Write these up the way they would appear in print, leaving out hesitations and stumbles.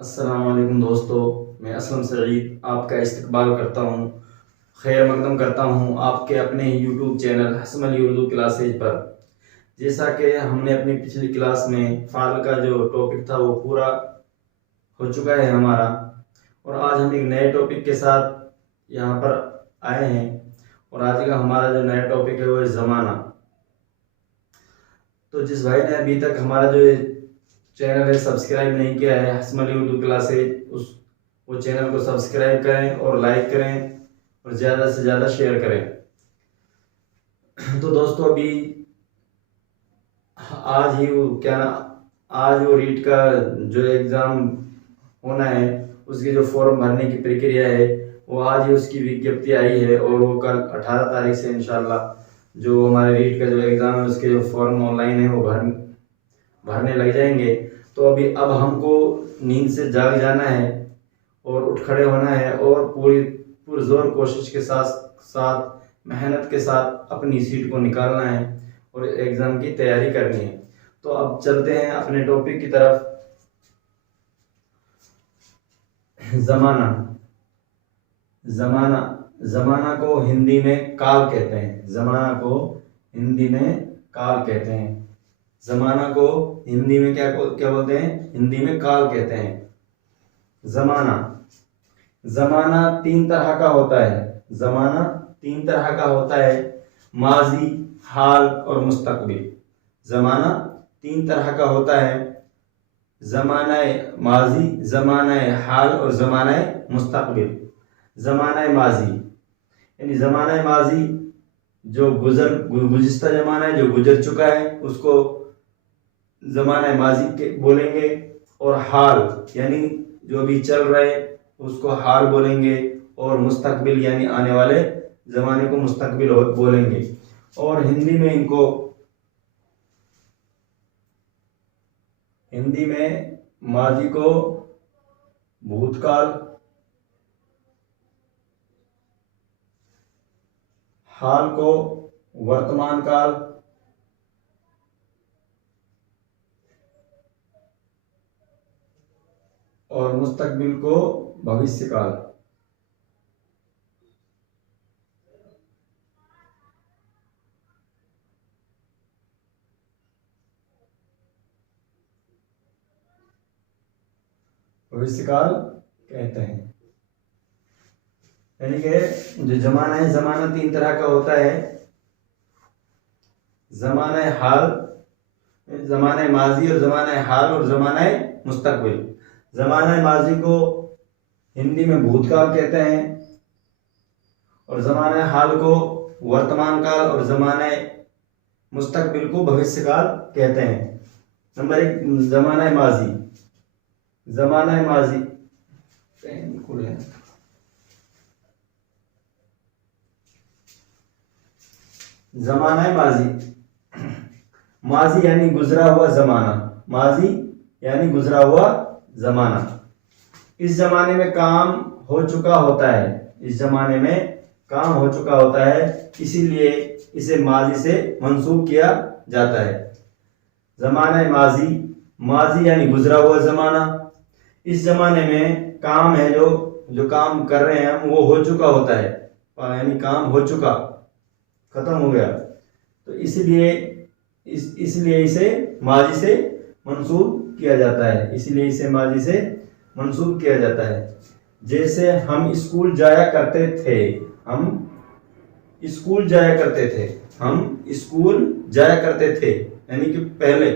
अस्सलाम वालेकुम दोस्तों, मैं असलम सईद आपका इस्तकबाल करता हूँ, खैर मकदम करता हूँ आपके अपने ही YouTube channel Hasan Ali Urdu classes पर। जैसा कि हमने अपनी पिछली क्लास में फ़ाल का जो टॉपिक था वो पूरा हो चुका है हमारा, और आज हम एक नए टॉपिक के साथ यहाँ पर आए हैं। और आज का हमारा जो नया टॉपिक है वो है ज़माना। तो जिस भाई ने अभी तक हमारा जो चैनल है सब्सक्राइब नहीं किया है हसन अली उर्दू क्लासेज, उस वो चैनल को सब्सक्राइब करें और लाइक करें और ज़्यादा से ज़्यादा शेयर करें। तो दोस्तों अभी आज ही वो क्या ना आज वो रीट का जो एग्ज़ाम होना है उसकी जो फॉर्म भरने की प्रक्रिया है वो आज ही उसकी विज्ञप्ति आई है, और वो कल 18 तारीख से इंशाल्लाह जो हमारे रीट का जो एग्ज़ाम है उसके जो फॉर्म ऑनलाइन है वो भरने लग जाएंगे। तो अभी अब हमको नींद से जाग जाना है और उठ खड़े होना है और पूरी पुरजोर कोशिश के साथ साथ मेहनत के साथ अपनी सीट को निकालना है और एग्ज़ाम की तैयारी करनी है। तो अब चलते हैं अपने टॉपिक की तरफ। ज़माना ज़माना ज़माना को हिंदी में काल कहते हैं। ज़माना को हिंदी में काल कहते हैं। ज़माना को हिंदी में क्या क्या बोलते हैं? हिंदी में काल कहते हैं। ज़माना ज़माना तीन तरह का होता है। ज़माना तीन तरह का होता है, माजी, हाल और मुस्तकबिल। ज़माना तीन तरह का होता है, ज़माना माजी, ज़माना हाल और ज़माना मुस्तकबिल। ज़माना माजी यानी ज़माना माजी जो गुज़िश्ता ज़माना है, जो गुजर चुका है, उसको ज़माना माजी के बोलेंगे। और हाल यानी जो अभी चल रहा है उसको हाल बोलेंगे, और मुस्तकबिल यानी आने वाले ज़माने को मुस्तकबिल बोलेंगे। और हिंदी में माजी को भूतकाल, हाल को वर्तमान काल, और मुस्तकबिल को भविष्य काल। भविष्य काल कहते हैं। यानी कि जो जमाना है, जमाना तीन तरह का होता है, जमाना हाल, जमाना माजी और जमाना हाल और जमाना मुस्तकबिल। जमाना माजी को हिंदी में भूतकाल कहते हैं, और जमाना हाल को वर्तमान काल, और जमाना मुस्तकबिल को भविष्य काल कहते हैं। नंबर एक, जमाना माजी। जमाना माजी जमाना माजी, माजी यानी गुजरा हुआ जमाना। माजी यानी गुजरा हुआ जमाना। इस जमाने में काम हो चुका होता है, इस जमाने में काम हो चुका होता है, इसीलिए इसे माजी से मंसूब किया जाता है। जमाना माजी, माजी यानी गुजरा हुआ जमाना। इस जमाने में काम है, जो काम कर रहे हैं हम, वो हो चुका होता है, यानी काम हो चुका, खत्म हो गया। तो इसलिए इसे माजी से मंसूब किया जाता है, इसलिए इसे माजी से मंसूब किया जाता है। जैसे हम स्कूल जाया करते थे, हम स्कूल जाया करते थे, हम स्कूल जाया करते थे, यानी कि पहले,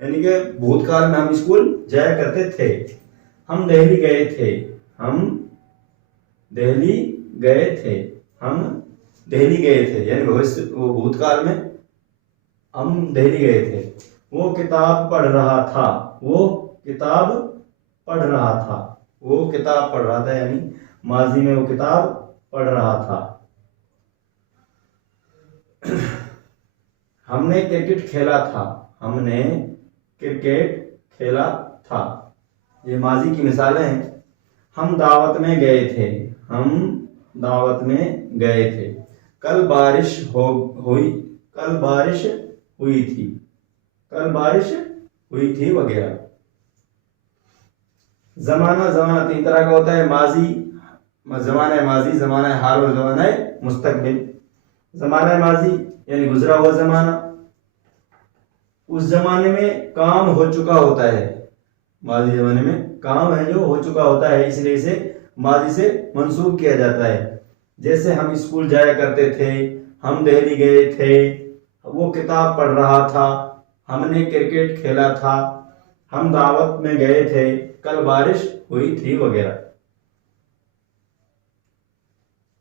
यानी कि भूतकाल में हम स्कूल जाया करते थे। हम दिल्ली गए थे, हम दिल्ली गए थे, हम दिल्ली गए थे, यानी भविष्य, वो भूतकाल में हम दिल्ली गए थे। वो किताब पढ़ रहा था, वो किताब पढ़ रहा था, वो किताब पढ़ रहा था, यानी माजी में वो किताब पढ़ रहा था। हमने क्रिकेट खेला था, हमने क्रिकेट खेला था, ये माजी की मिसालें हैं। हम दावत में गए थे, हम दावत में गए थे। कल बारिश हुई, कल बारिश हुई थी, कल बारिश हुई थी वगैरह। जमाना जमाना तीन तरह का होता है, माजी, जमाना माजी, जमाना हाल और जमाना मुस्तकबिल। जमाना माजी यानी गुजरा हुआ जमाना, उस जमाने में काम हो चुका होता है। माजी जमाने में काम है जो हो चुका होता है, इसलिए इसे माजी से मंसूब किया जाता है। जैसे हम स्कूल जाया करते थे, हम दिल्ली गए थे, वो किताब पढ़ रहा था, हमने क्रिकेट खेला था, हम दावत में गए थे, कल बारिश हुई थी वगैरह।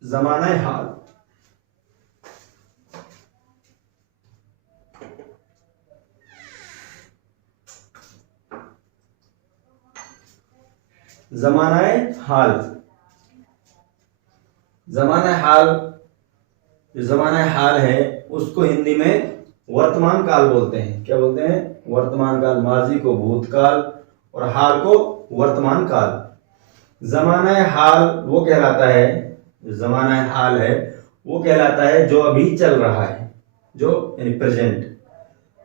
जमाना हाल, जमाना हाल, जमाना हाल, जो जमाना हाल है उसको हिंदी में वर्तमान काल बोलते हैं। क्या बोलते हैं? वर्तमान काल। माजी को भूतकाल और हाल को वर्तमान काल। जमाना हाल वो कहलाता है, जो जमाना हाल है वो कहलाता है जो अभी चल रहा है, जो यानी प्रेजेंट।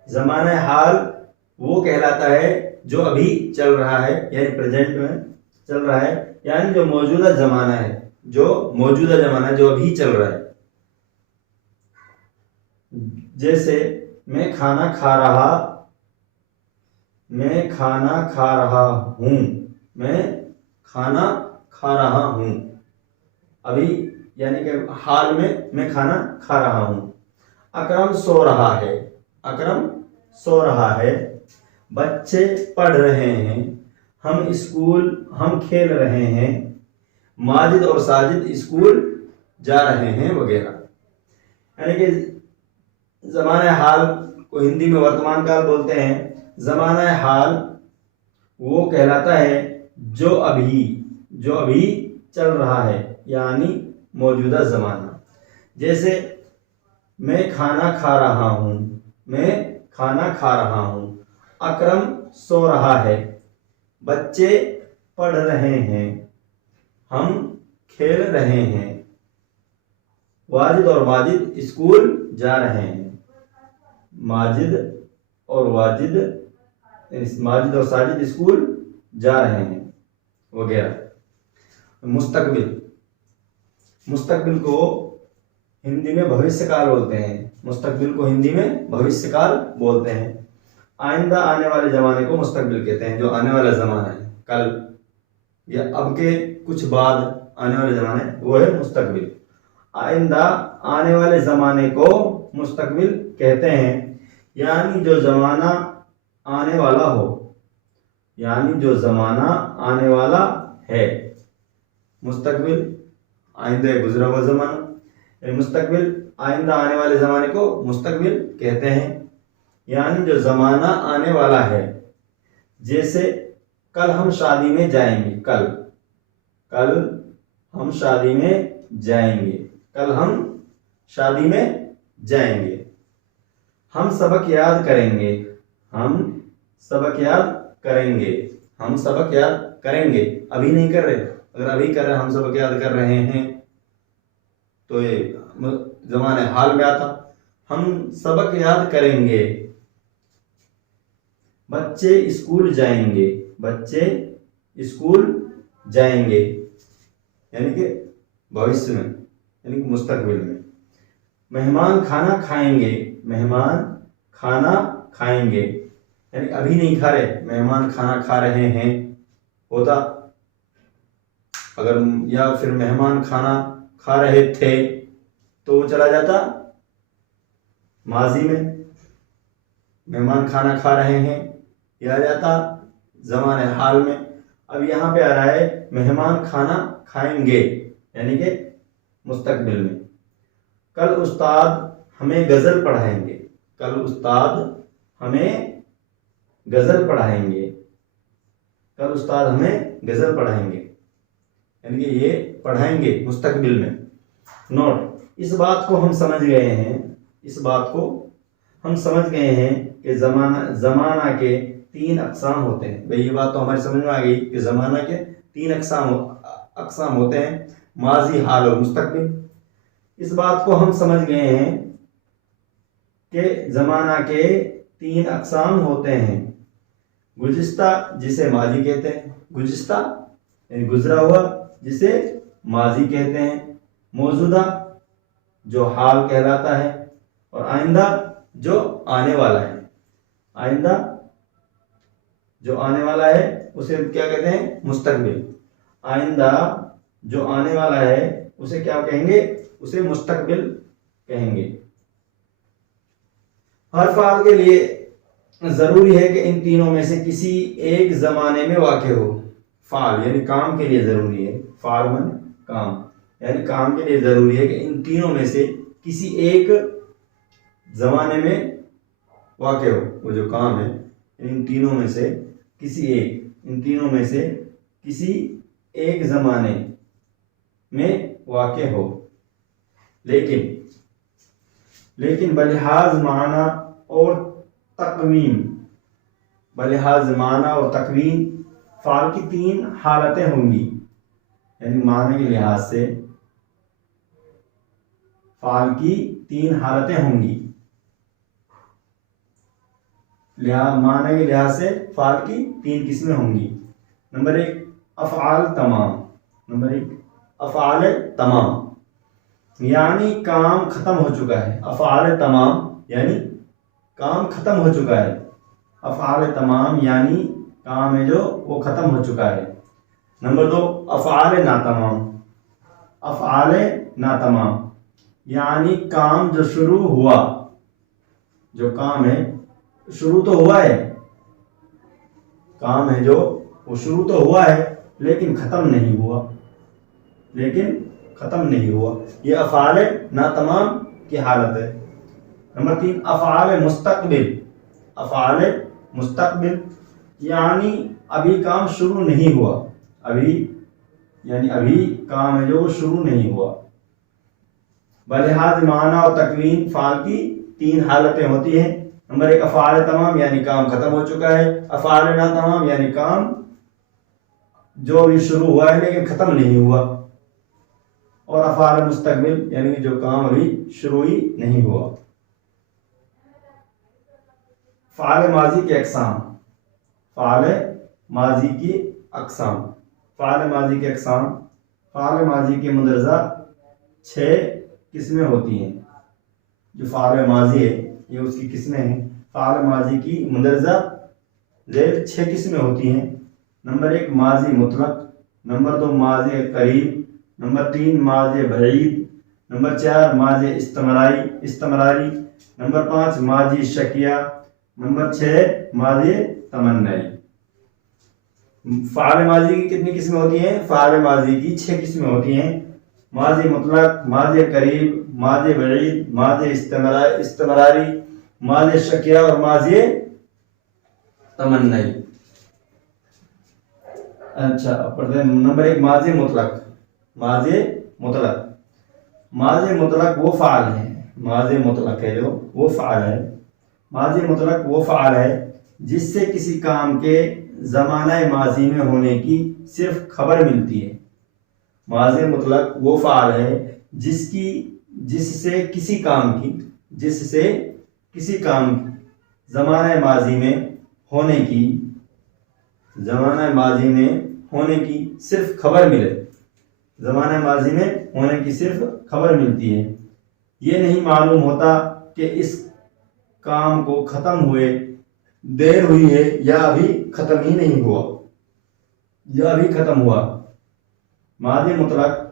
जमाना हाल वो कहलाता है जो अभी चल रहा है, यानी प्रेजेंट में चल रहा है, यानी जो मौजूदा जमाना है, जो मौजूदा जमाना है, जो अभी चल रहा है। जैसे मैं खाना खा रहा, मैं खाना खा रहा हूं, मैं खाना खा रहा हूं, अभी यानी कि हाल में मैं खाना खा रहा हूं। अकरम सो रहा है, अकरम सो रहा है। बच्चे पढ़ रहे हैं, हम खेल रहे हैं। माजिद और साजिद स्कूल जा रहे हैं वगैरह। यानी कि जमाना हाल को हिंदी में वर्तमान काल बोलते हैं। जमाना हाल वो कहलाता है जो अभी चल रहा है, यानी मौजूदा जमाना। जैसे मैं खाना खा रहा हूं, मैं खाना खा रहा हूं। अकरम सो रहा है, बच्चे पढ़ रहे हैं, हम खेल रहे हैं। वाजिद और माजिद स्कूल जा रहे हैं। माजिद और साजिद स्कूल जा रहे हैं वगैरह। मुस्तकबिल को हिंदी में भविष्यकाल बोलते हैं। मुस्तकबिल को हिंदी में भविष्यकाल बोलते हैं। आइंदा आने वाले जमाने को मुस्तकबिल कहते हैं, जो आने वाला जमाना है, कल या अब के कुछ बाद आने वाले जमाने, वो है मुस्तकबिल। आइंदा आने वाले जमाने को मुस्तकबिल कहते हैं, यानी जो जमाना आने वाला हो, यानी जो जमाना आने वाला है। मुस्तकबिल आइंदा गुजरा हुआ जमाना, मुस्तकबिल आइंदा आने वाले जमाने को मुस्तकबिल कहते हैं, यानी जो जमाना आने वाला है। जैसे कल हम शादी में जाएंगे, कल हम शादी में जाएंगे, कल हम शादी में जाएंगे। हम सबक याद करेंगे, हम सबक याद करेंगे, हम सबक याद करेंगे। अभी नहीं कर रहे, अगर अभी कर रहे हम सबक याद कर रहे हैं तो ये जमाने हाल में आता। हम सबक याद करेंगे। बच्चे स्कूल जाएंगे, बच्चे स्कूल जाएंगे, यानी कि भविष्य में, यानी कि मुस्तकबिल में। मेहमान खाना खाएंगे, मेहमान खाना खाएंगे, यानी अभी नहीं खा रहे, मेहमान खाना खा रहे हैं होता अगर, या फिर मेहमान खाना खा रहे थे तो वो चला जाता माजी में। मेहमान खाना खा रहे हैं यह आ जाता जमाने हाल में। अब यहाँ पे आ रहा है मेहमान खाना खाएंगे, यानी कि मुस्तकबिल में। कल उस्ताद हमें गजल पढ़ाएंगे, कल उस्ताद हमें गजल पढ़ाएंगे, कल उस्ताद हमें गजल पढ़ाएंगे, यानी कि ये पढ़ाएंगे मुस्तकबिल में। नोट, इस बात को हम समझ गए हैं, इस बात को हम समझ गए हैं कि जमाना के 3 अक़साम होते हैं। भाई ये बात तो हमारी समझ में आ गई कि जमाना के 3 अक़साम होते हैं, माजी, हाल और मुस्तकबिल। इस बात को हम समझ गए हैं कि जमाना के 3 अक़साम होते हैं, गुज़िश्ता जिसे माजी कहते हैं, गुज़िश्ता यानी गुजरा हुआ जिसे माजी कहते हैं, मौजूदा जो हाल कहलाता है, और आइंदा जो आने वाला है। आइंदा जो आने वाला है उसे क्या कहते हैं? मुस्तकबिल। आइंदा जो आने वाला है उसे क्या कहेंगे? उसे मुस्तकबिल कहेंगे। हर फाल के लिए जरूरी है कि इन तीनों में से किसी एक जमाने में वाक़े हो। फाल यानी काम के लिए जरूरी है, फाल मन काम यानी काम के लिए जरूरी है कि इन तीनों में से किसी एक जमाने में वाक़े हो। वो जो काम है इन तीनों में से किसी एक, इन तीनों में से किसी एक जमाने में वाक़े हो। लेकिन बलिहाज माना और तकवीन, बलिहाज माना और तकवीन फाल की 3 हालतें होंगी। यानी माने के लिहाज से फाल की 3 हालतें होंगी। माने के लिहाज से फाल की 3 किस्में होंगी। नंबर 1 अफ़आल तमाम। नंबर 1 अफ़आल तमाम यानी काम खत्म हो चुका है। अफ़आल तमाम यानी काम खत्म हो चुका है। अफ़आल तमाम यानी काम है जो वो खत्म हो चुका है। नंबर 2 अफ़आल नातमाम। अफ़आल नातमाम यानी काम जो शुरू हुआ, जो काम है शुरू तो हुआ है, काम है जो वो शुरू तो हुआ है लेकिन खत्म नहीं हुआ, लेकिन खत्म नहीं हुआ। ये अफ़आल नातमाम की हालत है। नंबर 3 अफ़आल मुस्तक़बिल। अफ़आल मुस्तक़बिल यानी अभी काम शुरू नहीं हुआ, अभी यानी अभी काम है जो शुरू नहीं हुआ। बलिहाज माना और तकवीन फाल की 3 हालतें होती हैं। नंबर 1 अफ़आल तमाम यानी काम खत्म हो चुका है। अफ़आल ना तमाम यानी काम जो अभी शुरू हुआ है लेकिन खत्म नहीं हुआ। और अफ़आल मुस्तक़बिल यानी जो काम अभी शुरू ही नहीं हुआ। फ़ाल माजी के अक़साम। फ़ाल माजी की अक़साम। फ़ाल माजी के अक़साम। फ़ाल माजी के मुंदरजा 6 किस्में होती हैं। जो फ़ाल माजी है ये उसकी किस्में हैं। फ़ाल माजी की मुंदरजा 6 किस्में होती हैं। नंबर 1 माजी मुतलक। नंबर 2 माजी करीब। नंबर 3 माजी बईद। नंबर 4 माजी इस्तमरारी। नंबर 5 माजी शकिया। नंबर 6 माजी तमन्नाई। फ़ाल माजी की कितनी किस्में होती हैं? फ़ाल माजी की 6 किस्में होती हैं। माजी मुतलक, माजी करीब, माजी बईद, माजी इस्तमरारी, माजी शकिया और माजी तमन्नाई। अच्छा पढ़ते हैं। नंबर 1 माजी मुतलक। माजी मुतलक। माजी मुतलक वो फ़ाल है, माजी मुतलक है जो वो फ़ाल है। माजी मुतलक वो फ़ाल है जिससे किसी काम के ज़माना माजी में होने की सिर्फ खबर मिलती है। माजी मुतलक वो फ़ाल है जिससे किसी काम ज़माना माजी में होने की सिर्फ खबर मिले। ज़माना माजी में होने की सिर्फ खबर मिलती है। ये नहीं मालूम होता कि इस काम को ख़त्म हुए देर हुई है या अभी ख़त्म ही नहीं हुआ, या अभी ख़त्म हुआ। माजी मुतलक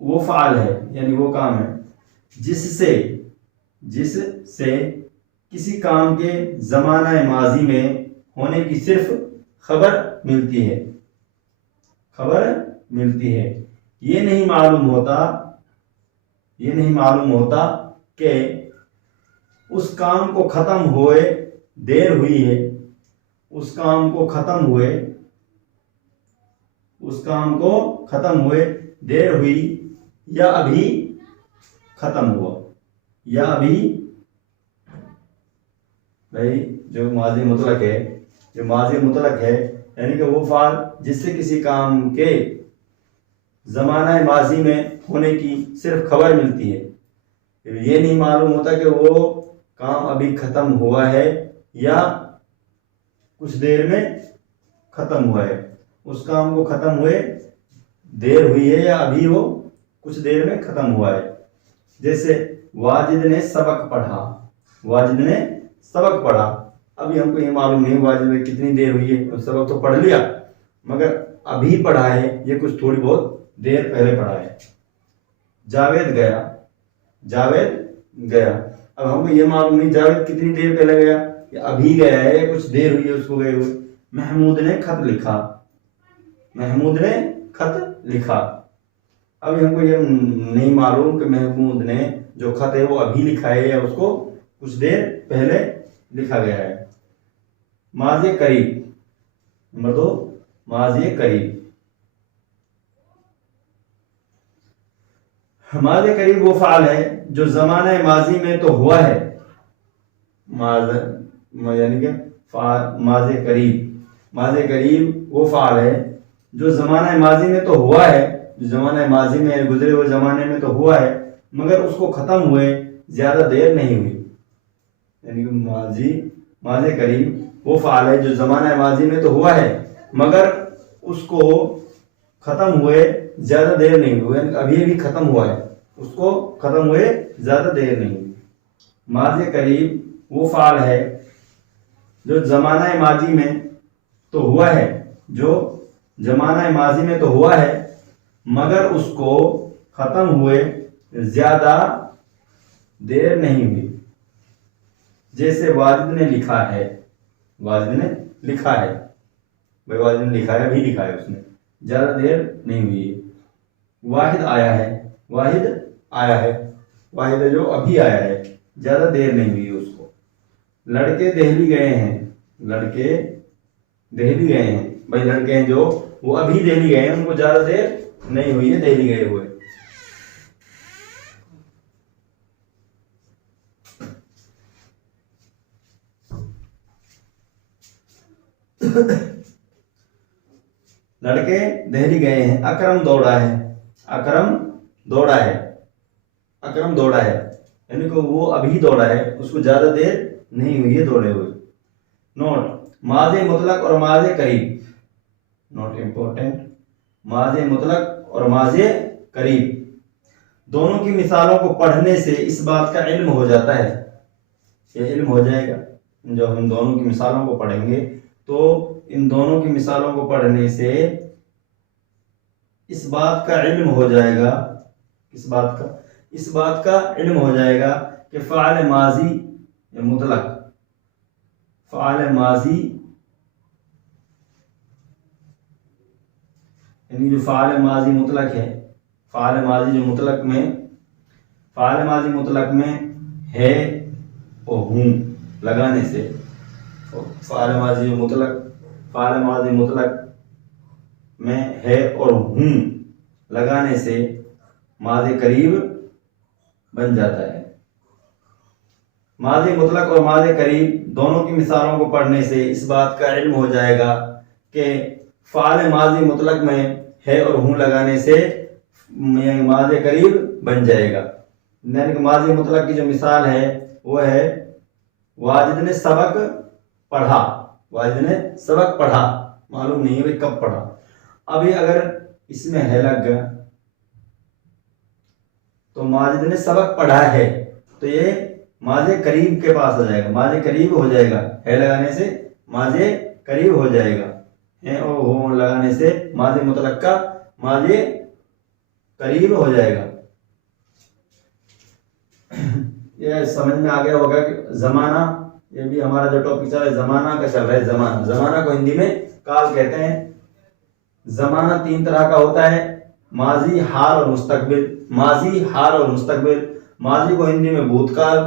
वो फ़ाल है यानी वो काम है जिससे किसी काम के ज़माना माजी में होने की सिर्फ खबर मिलती है। ये नहीं मालूम होता कि उस काम को ख़त्म हुए देर हुई है, उस काम को ख़त्म हुए देर हुई या अभी ख़त्म हुआ, या अभी। भाई जो माजी मुतलक है यानी कि वो फ़ाल जिससे किसी काम के ज़माना माजी में होने की सिर्फ खबर मिलती है। ये नहीं मालूम होता कि वो काम अभी ख़त्म हुआ है या कुछ देर में खत्म हुआ है, उस काम को खत्म हुए देर हुई है या अभी वो कुछ देर में खत्म हुआ है। जैसे वाजिद ने सबक पढ़ा, वाजिद ने सबक पढ़ा, अभी हमको ये मालूम नहीं वाजिद में कितनी देर हुई है, तो सबक तो पढ़ लिया मगर अभी पढ़ा है, ये कुछ थोड़ी बहुत देर पहले पढ़ा है। जावेद गया, जावेद गया, अब हमको ये मालूम नहीं जावेद कितनी देर पहले गया, या अभी गया है या कुछ देर हुई है उसको गए हुए। महमूद ने खत लिखा, महमूद ने खत लिखा, अभी हमको ये नहीं मालूम कि महमूद ने जो खत है वो अभी लिखा है या उसको कुछ देर पहले लिखा गया है। माज़ी करीब, नंबर 2 माज़ी करीब। माज़ी करीब वो फ़ाल है जो ज़माने माजी में तो हुआ है, यानी कि माज़ी करीब, माज़ी करीब वो फ़ाल है जो ज़माने माजी में तो हुआ है, जो ज़माने माजी में गुजरे हुए ज़माने में तो हुआ है मगर उसको ख़त्म हुए ज़्यादा देर नहीं हुई। यानी कि माज़ी करीब वो फ़ाल है जो ज़माने माजी में तो हुआ है मगर उसको ख़त्म हुए ज़्यादा देर नहीं हुई, अभी अभी ख़त्म हुआ है, उसको ख़त्म हुए ज़्यादा देर नहीं हुई। माज़ी करीब वो फ़ाल है जो ज़माना माजी में तो हुआ है, जो ज़माना माजी में तो हुआ है मगर उसको ख़त्म हुए ज़्यादा देर नहीं हुई। जैसे वाजिद ने लिखा है, वाजिद ने लिखा है, भाई वाजिद ने लिखा है, अभी लिखा है उसने, ज़्यादा देर नहीं हुई है। वाहिद आया है, वाहिद आया है, वाहिद जो अभी आया है, ज़्यादा देर नहीं हुई है उसको। लड़के दिल्ली गए हैं, लड़के दिल्ली गए हैं, भाई लड़के हैं जो वो अभी दिल्ली गए हैं, उनको ज़्यादा देर नहीं हुई है दिल्ली गए हुए। लड़के दिल्ली गए हैं। अकरम दौड़ा है, अकरम दौड़ा है, अकरम दौड़ा है, यानी कि वो अभी दौड़ा है, उसको ज्यादा देर नहीं हुई है दौड़े हुए। नोट, माज़ी मुतलक और माज़ी करीब, नोट इंपॉर्टेंट, माज़ी मुतलक और माज़ी करीब दोनों की मिसालों को पढ़ने से इस बात का इल्म हो जाता है, ये इल्म हो जाएगा। जब हम दोनों की मिसालों को पढ़ेंगे तो इन दोनों की मिसालों को पढ़ने से इस बात का इल्म हो जाएगा, इस बात का इल्म हो जाएगा कि फ़ाइल माजी या मुतलक, फ़ाइल माजी यानी जो फ़ाइल माजी मुतलक है, फ़ाइल माजी जो मुतलक में, फ़ाइल माजी मुतलक में है और हूँ लगाने से, फ़ाइल माजी जो मुतलक, फ़ाइल माजी मुतलक में है और हूँ लगाने से माज़ी करीब बन जाता है। माज़ी मुतलक और माज़ी करीब दोनों की मिसालों को पढ़ने से इस बात का इल्म हो जाएगा कि फ़ाइल माज़ी मुतलक में है और हूँ लगाने से माज़ी करीब बन जाएगा। यानी कि माज़ी मुतलक की जो मिसाल है वो है वाजिद ने सबक पढ़ा, वाजिद ने सबक पढ़ा, मालूम नहीं है भाई कब पढ़ा। अभी अगर इसमें है लग गया तो माजिद ने सबक पढ़ा है, तो ये माज़ी करीब के पास आ जाएगा, माज़ी करीब हो जाएगा, है लगाने से माज़ी करीब हो जाएगा, है और हो लगाने से माज़ी मुतलक का माज़ी करीब हो जाएगा। ये समझ में आ गया होगा कि ज़माना, ये भी हमारा जो टॉपिक चल रहा है ज़माना का चल रहा है। ज़माना, ज़माना को हिंदी में काल कहते हैं। ज़माना 3 तरह का होता है, माजी, हाल और मुस्तकबिल। माजी, हाल और मुस्तकबिल। माजी को हिंदी में भूतकाल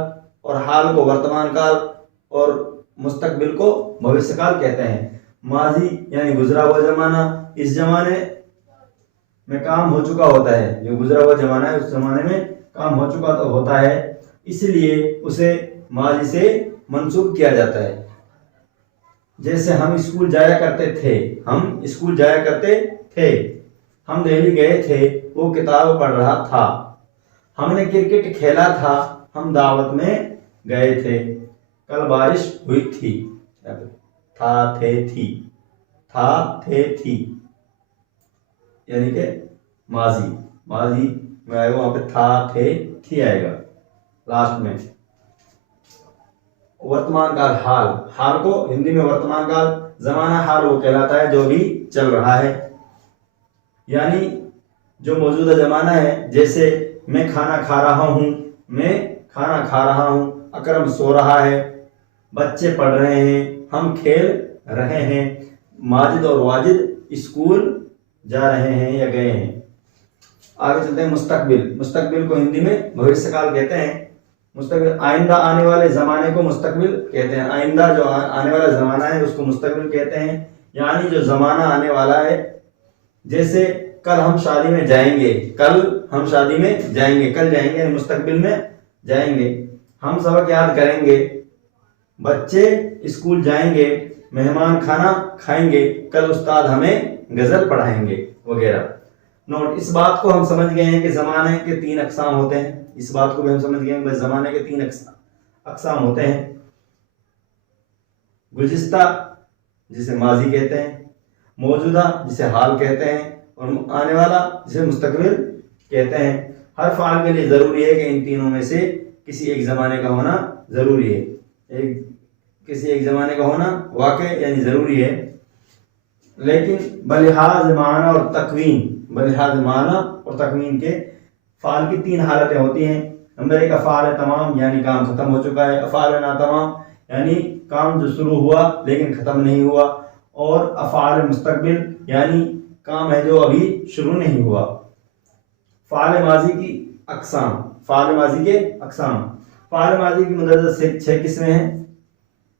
और हाल को वर्तमान काल और मुस्तकबिल को भविष्यकाल कहते हैं। माजी यानी गुजरा हुआ ज़माना, इस ज़माने में काम हो चुका होता है, जो गुजरा हुआ ज़माना है उस ज़माने में काम हो चुका तो होता है, इसलिए उसे माजी से मंसूब किया जाता है। जैसे हम स्कूल जाया करते थे, हम स्कूल जाया करते थे, हम दिल्ली गए थे, वो किताब पढ़ रहा था, हमने क्रिकेट खेला था, हम दावत में गए थे, कल बारिश हुई थी। था थे थी, था थे थी, यानी कि माजी, माजी में आएगा वहां पे था थे थी आएगा लास्ट में। वर्तमान काल हाल, हाल को हिंदी में वर्तमान काल, जमाना हाल वो कहलाता है जो भी चल रहा है, यानी जो मौजूदा जमाना है। जैसे मैं खाना खा रहा हूं, मैं खाना खा रहा हूं, अकरम सो रहा है, बच्चे पढ़ रहे हैं, हम खेल रहे हैं, माजिद और वाजिद स्कूल जा रहे हैं या गए हैं। आगे चलते हैं मुस्तकबिल। मुस्तकबिल को हिंदी में भविष्यकाल कहते हैं। मुस्तकबिल आइंदा आने वाले जमाने को मुस्तकबिल कहते हैं। आइंदा जो आने वाला जमाना है उसको मुस्तकबिल कहते हैं, यानी जो जमाना आने वाला है। जैसे कल हम शादी में जाएंगे, कल हम शादी में जाएंगे, कल जाएंगे मुस्तकबिल में जाएंगे। हम सबक याद करेंगे, बच्चे स्कूल जाएंगे, मेहमान खाना खाएंगे, कल उस्ताद हमें गजल पढ़ाएंगे वगैरह। नोट, इस बात को हम समझ गए हैं कि जमाने के 3 अकसाम होते हैं। इस बात को भी हम समझ गए हैं कि जमाने के 3 अकसाम होते हैं। गुज़िश्ता जिसे माजी कहते हैं, मौजूदा जिसे हाल कहते हैं, और आने वाला जिसे मुस्तकबिल कहते हैं। हर फाल के लिए जरूरी है कि इन तीनों में से किसी एक जमाने का होना जरूरी है। किसी एक जमाने का होना वाकई यानी जरूरी है। लेकिन बलिहाज माना और तकवीन, बलिहाज माना और तकवीन के फाल की 3 हालतें होती हैं। नंबर 1 अफ़ाल तमाम, यानी काम खत्म हो चुका है। अफ़ाल ना तमाम, यानी काम जो शुरू हुआ लेकिन खत्म नहीं हुआ। और अफ़ाल मुस्तकबिल, यानी काम है जो अभी शुरू नहीं हुआ। फ़ाल माजी की अक़साम, फ़ाल माजी के अक़साम। फ़ाल माजी की मुदर्रज से 6 किस्में हैं।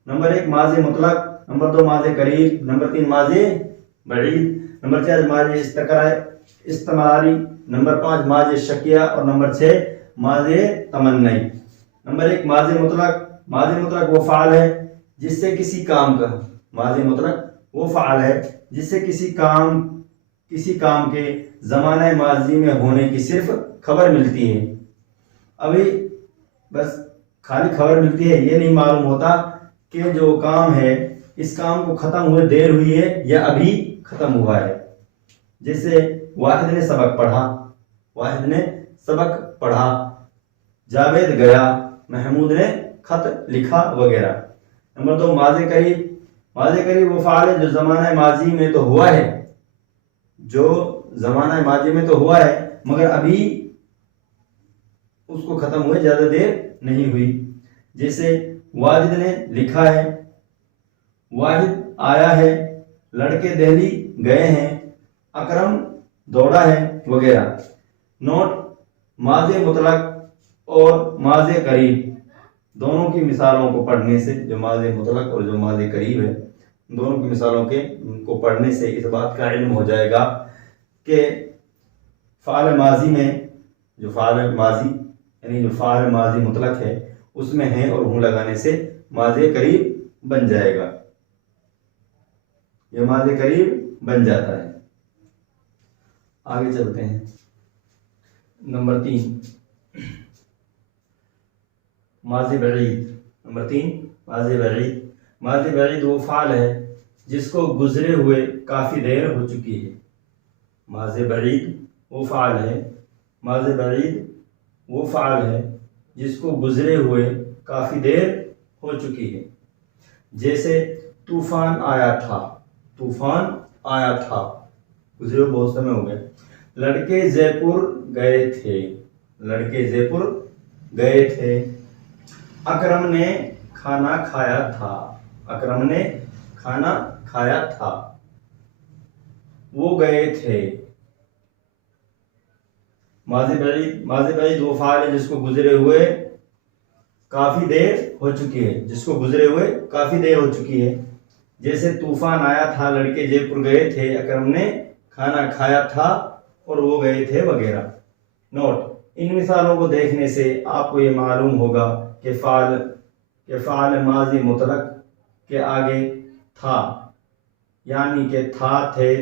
नंबर 1 माजी मुतलक, नंबर 2 माजी करीब, नंबर 3 माजी बईद, नंबर 4 माजी इस्तेमाली, नंबर 5 माजी शकिया और नंबर 6 माजी तमन्नी। नंबर 1 माजी मुतलक। माजी मुतलक वो फ़ाल है जिससे किसी काम का, माजी मुतलक वो फ़ाल है जिससे किसी काम के ज़माने माजी में होने की सिर्फ खबर मिलती है। अभी बस खाली खबर मिलती है, ये नहीं मालूम होता कि जो काम है इस काम को ख़त्म हुए देर हुई है या अभी ख़त्म हुआ है। जैसे वाहिद ने सबक पढ़ा, वाहिद ने सबक पढ़ा, जावेद गया, महमूद ने खत लिखा वगैरह। नंबर 2 माज़ी करीब। माज़ी करीब वो फ़ाल है जो ज़माना माजी में तो हुआ है, जो ज़माना माजी में तो हुआ है मगर अभी उसको ख़त्म हुए ज़्यादा देर नहीं हुई। जैसे वाजिद ने लिखा है, वाहिद आया है, लड़के दिल्ली गए हैं, अकरम दौड़ा है वगैरह। नोट, माज़ी मुतलक और माज़ी करीब दोनों की मिसालों को पढ़ने से, जो माज़ी मुतलक और जो माज़ी करीब है, दोनों की मिसालों को पढ़ने से इस बात का इल्म हो जाएगा कि फ़ाल माजी में जो फ़ाल माजी यानी जो फ़ाल माजी मुतलक है उसमें है और हूँ लगाने से माज़ी करीब बन जाएगा, यह माज़ी करीब बन जाता है। आगे चलते हैं। नंबर 3 माज़ी बईद। नंबर 3 माज़ी बईद। माज़ी बईद वो फ़ाल है जिसको गुजरे हुए काफ़ी देर हो चुकी है। माज़ी बईद वो फ़ाल है, माज़ी बईद वो फ़ाल है जिसको गुजरे हुए काफ़ी देर हो चुकी है। जैसे तूफ़ान आया था, तूफ़ान आया था, गुजरे हुए बहुत समय हो गया। लड़के जयपुर गए थे, लड़के जयपुर गए थे। अकरम ने खाना खाया था, अकरम ने खाना खाया था। वो गए थे। माज़ी बईद वो फ़ाल है जिसको गुजरे हुए काफ़ी देर हो चुकी है, जिसको गुजरे हुए काफ़ी देर हो चुकी है। जैसे तूफ़ान आया था, लड़के जयपुर गए थे, अकरम ने खाना खाया था और वो गए थे वगैरह। नोट, इन मिसालों को देखने से आपको ये मालूम होगा कि फ़ाल माज़ी मुतलक के आगे था, यानी कि था, थे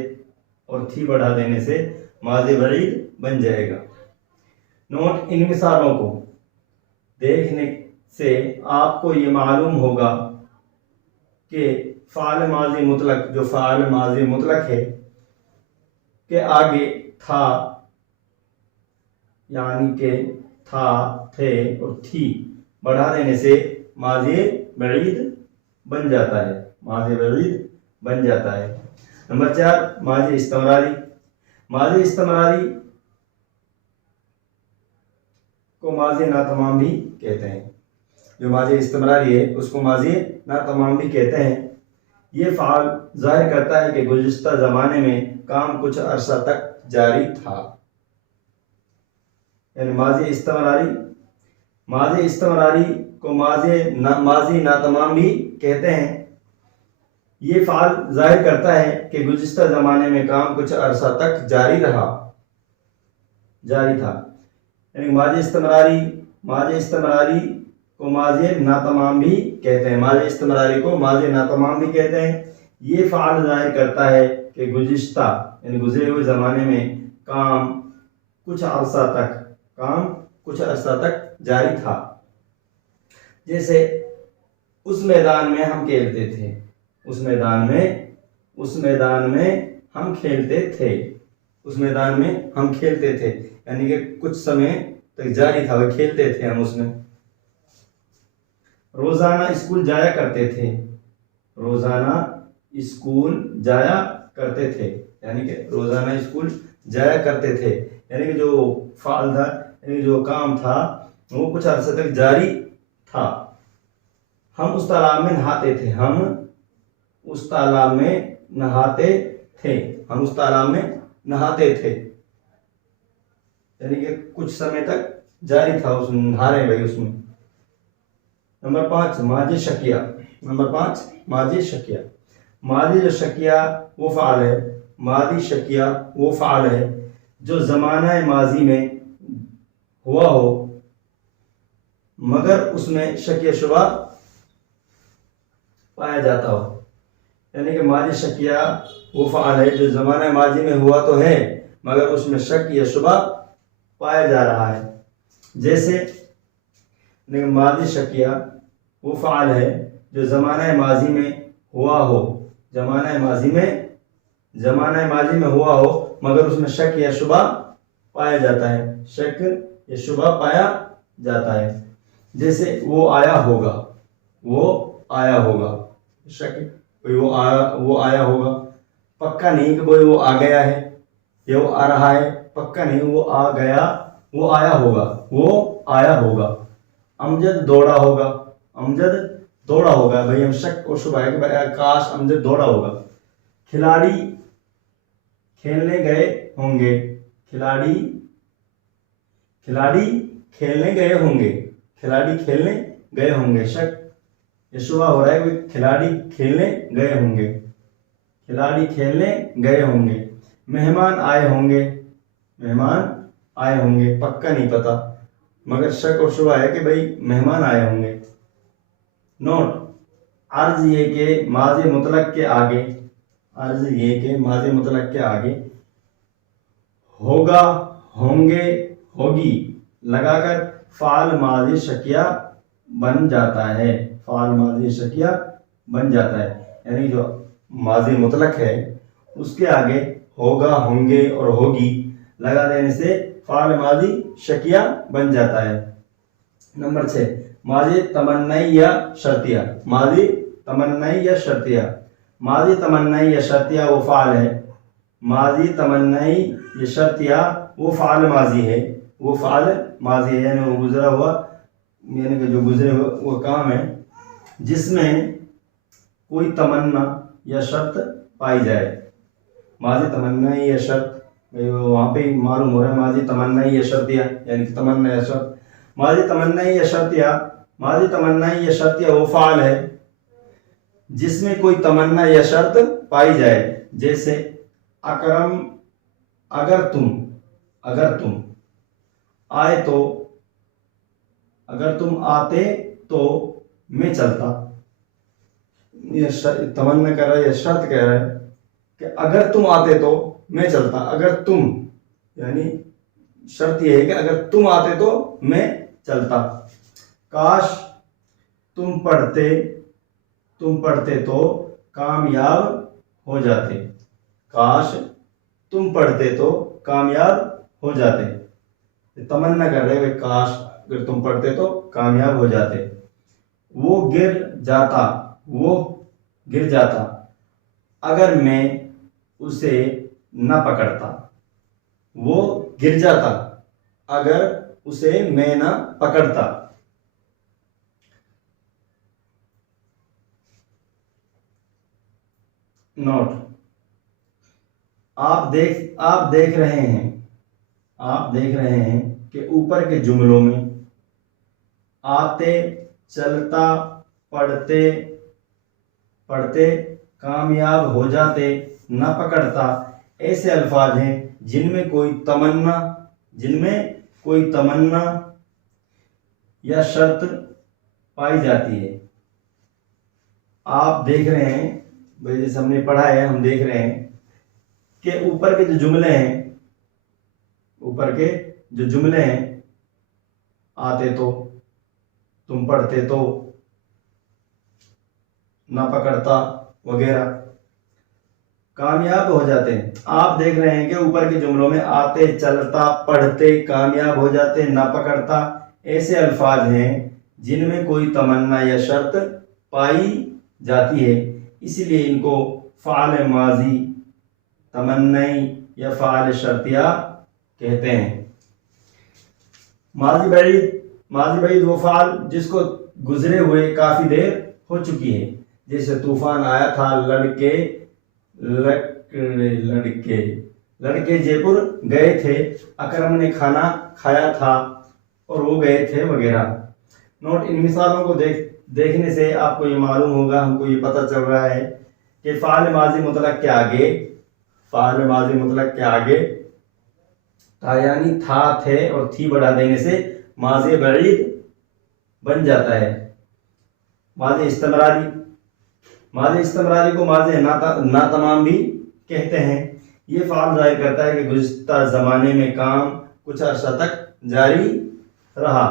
और थी बढ़ा देने से माज़ी बईद बन जाएगा। नोट, इन मिसालों को देखने से आपको ये मालूम होगा कि फ़ाल माजी मुतलक, जो फ़ाल माजी मुतलक है के आगे था यानी के था, थे और थी बढ़ा देने से माजी बईद बन जाता है, माजी बईद बन जाता है। नंबर 4 माजी इस्तमरारी। माजी इस्तमरारी को माजी नातमाम भी कहते हैं। जो माजी इस्तमरारी है उसको माजी नातमाम भी कहते हैं। ये फ़ाल ज़ाहिर करता है कि गुज़िश्ता ज़माने में काम कुछ अरसा तक जारी था। यानी माजी इस्तमरारी को माजी नातमाम भी कहते हैं। ये फ़ाल ज़ाहिर करता है कि गुज़िश्ता ज़माने में काम कुछ अरसा तक जारी था। यानी माजी इस्तमरारी को माजी नातमाम भी कहते हैं। माजी इस्तमरारी को माजी नातमाम भी कहते हैं। ये फ़ाल ज़ाहिर करता है कि गुज़िश्ता यानी गुज़रे हुए ज़माने में काम कुछ अरसा तक जारी था। जैसे उस मैदान में हम खेलते थे, उस मैदान में हम खेलते थे, यानी कि कुछ समय तक जारी था, वह खेलते थे हम उसमें। रोजाना स्कूल जाया करते थे, यानी कि रोजाना स्कूल जाया करते थे, यानी कि जो फाल था, यानी जो काम था वो कुछ अर्से तक जारी था। हम उस तालाब में नहाते थे, यानी कि कुछ समय तक जारी था, उसमें नहा रहे भाई उसमें। नंबर 5 माजी शकिया। माजी जो शकिया वो फ़ाल है जो ज़माना माजी में हुआ हो मगर उसमें शक शुबा पाया जाता हो। यानी कि माजी शकिया वो फ़ाल है जो ज़माना माजी में हुआ तो है मगर उसमें शक या शुबा पाया जा रहा है। जैसे माजी शकिया वो फ़ाल है जो ज़माना माजी में हुआ हो, ज़माना माजी में हुआ हो मगर उसमें शक या शुबा पाया जाता है। जैसे वो आया होगा, शक वो आया होगा। पक्का नहीं कि वो आ गया है या वो आ रहा है, पक्का नहीं, वो आ गया, वो आया होगा। अमजद दौड़ा होगा भाई, हम शक और शुबा है कि भाई काश अमजद दौड़ा होगा। खिलाड़ी खेलने गए होंगे, शक ये शुबा हो रहा है कि खिलाड़ी खेलने गए होंगे। मेहमान आए होंगे, पक्का नहीं पता मगर शक और शुबा है कि भाई मेहमान आए होंगे। नोट अर्ज ये के माजी मुतलक के आगे होगा, होंगे, होगी लगाकर फ़ाल माजी शकिया बन जाता है। यानी जो माजी मुतलक है उसके आगे होगा, होंगे और होगी लगा देने से फ़ाल माजी शकिया बन जाता है। नंबर 6 माजी तमन्नाई या शर्तिया। माजी तमन्नाई या शर्तिया वो फ़ाल है। माजी तमन्नाई या शर्तिया वो फ़ाल माजी है, यानी वो गुजरा हुआ, यानी कि जो गुजरे हुए वो काम है जिसमें कोई तमन्ना या शर्त पाई जाए। माजी तमन्ना या शर्त वहाँ पे मालूम हो रहा है, माजी तमन्ना या शर्तिया यानी कि तमन्ना या शर्त। माजी तमन्ना या शर्तिया वो फ़ाल है जिसमें कोई तमन्ना या शर्त पाई जाए। जैसे अकरम अगर तुम आए तो, अगर तुम आते तो मैं चलता। ये तमन्ना कर रहा है या शर्त कह रहा है कि अगर तुम आते तो मैं चलता। अगर तुम यानी शर्त यह है कि अगर तुम आते तो मैं चलता। काश तुम पढ़ते तो कामयाब हो जाते। काश तुम पढ़ते तो कामयाब हो जाते। तमन्ना कर रहे वे, काश अगर तुम पढ़ते तो कामयाब हो जाते। वो गिर जाता, वो गिर जाता अगर मैं उसे न पकड़ता। वो गिर जाता अगर उसे मैं न पकड़ता। नोट, आप देख रहे हैं, आप देख रहे हैं कि ऊपर के जुमलों में आते, चलता, पढ़ते, पढ़ते, कामयाब हो जाते, न पकड़ता ऐसे अल्फाज हैं जिनमें कोई तमन्ना या शर्त पाई जाती है। आप देख रहे हैं, भाई जैसे हमने पढ़ा है, हम देख रहे हैं कि ऊपर के जो जुमले हैं, ऊपर के जो जुमले हैं, आते तो, तुम पढ़ते तो, ना पकड़ता वगैरह, कामयाब हो जाते हैं। आप देख रहे हैं कि ऊपर के जुमलों में आते, चलता, पढ़ते, कामयाब हो जाते, ना पकड़ता ऐसे अल्फाज हैं जिनमें कोई तमन्ना या शर्त पाई जाती है, इसीलिए इनको फ़ाल माजी तमन्नई या फ़ाल शर्तिया कहते हैं। माजी बैद वो फ़ाल जिसको गुजरे हुए काफ़ी देर हो चुकी है। जैसे तूफान आया था, लड़के जयपुर गए थे, अकरम ने खाना खाया था और वो गए थे वगैरह। नोट, इन मिसालों को देखने से आपको ये मालूम होगा, हमको ये पता चल रहा है कि फ़ाल माजी मुतलक के आगे, फ़ाल माजी मुतलक के आगे था यानी था, थे और थी बढ़ा देने से माजी बईद बन जाता है। माजी इस्तमरारी को माजी ना तमाम भी कहते हैं। ये फ़ाल जाहिर करता है कि गुज़िश्ता ज़माने में काम कुछ अर्सा तक जारी रहा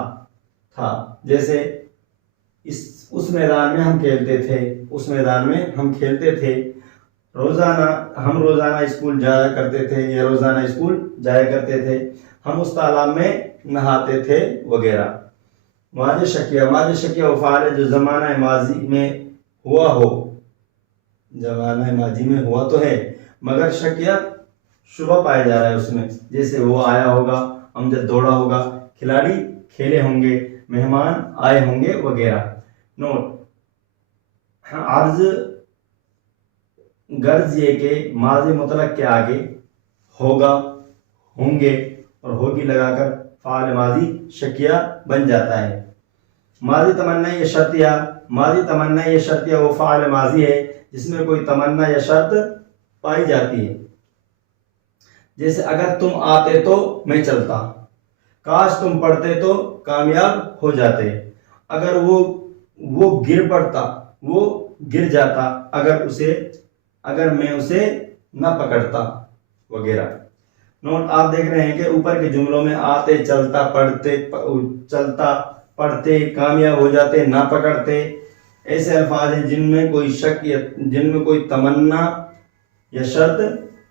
था। जैसे उस मैदान में हम खेलते थे, हम रोज़ाना स्कूल जाया करते थे या रोज़ाना स्कूल जाया करते थे, हम उस तालाब में नहाते थे वगैरह। माजी शकिया वो फ़ाल है जो ज़माना माजी में हुआ हो, ज़माना माजी में हुआ तो है मगर शकिया शुबा पाया जा रहा है उसमें। जैसे वो आया होगा, अमजद दौड़ा होगा, खिलाड़ी खेले होंगे, मेहमान आए होंगे वगैरह। नोट, अर्ज गर्ज ये के माजी मुतलक के आगे होगा, होंगे और होगी लगाकर फ़ाल माजी शकिया बन जाता है। माजी तमन्ना ये शर्तिया वो फ़ाल माजी है जिसमें कोई तमन्ना या शर्त पाई जाती है। जैसे अगर तुम आते तो मैं चलता, काश तुम पढ़ते तो कामयाब हो जाते, अगर वो गिर जाता अगर मैं उसे न पकड़ता वगैरह। नोट, आप देख रहे हैं कि ऊपर के जुमलों में आते, चलता, पढ़ते, कामयाब हो जाते, ना पकड़ते ऐसे अल्फाज हैं जिनमें कोई तमन्ना या शर्त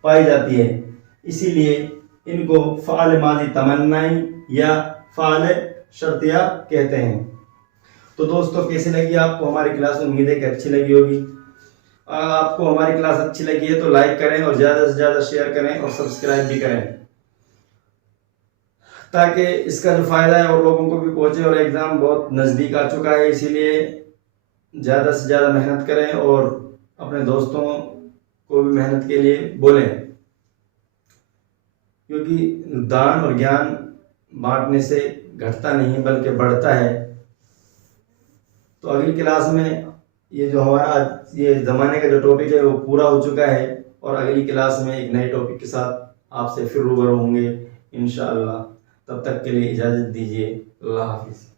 पाई जाती है, इसीलिए इनको फ़ाल माजी तमन्नाई या फ़ाल शर्तिया कहते हैं। तो दोस्तों, कैसी लगी आपको हमारी क्लास? उम्मीद है कि अच्छी लगी होगी। आपको हमारी क्लास अच्छी लगी है तो लाइक करें और ज़्यादा से ज़्यादा शेयर करें और सब्सक्राइब भी करें, ताकि इसका जो फ़ायदा है और लोगों को भी पहुँचे। और एग्ज़ाम बहुत नज़दीक आ चुका है, इसीलिए ज़्यादा से ज़्यादा मेहनत करें और अपने दोस्तों को भी मेहनत के लिए बोलें, क्योंकि दान और ज्ञान बांटने से घटता नहीं बल्कि बढ़ता है। तो अगली क्लास में ये जो हमारा ये ज़माने का जो टॉपिक है वो पूरा हो चुका है और अगली क्लास में एक नए टॉपिक के साथ आपसे फिर रूबरू होंगे इंशाअल्लाह। तब तक के लिए इजाज़त दीजिए। अल्लाह हाफिज़।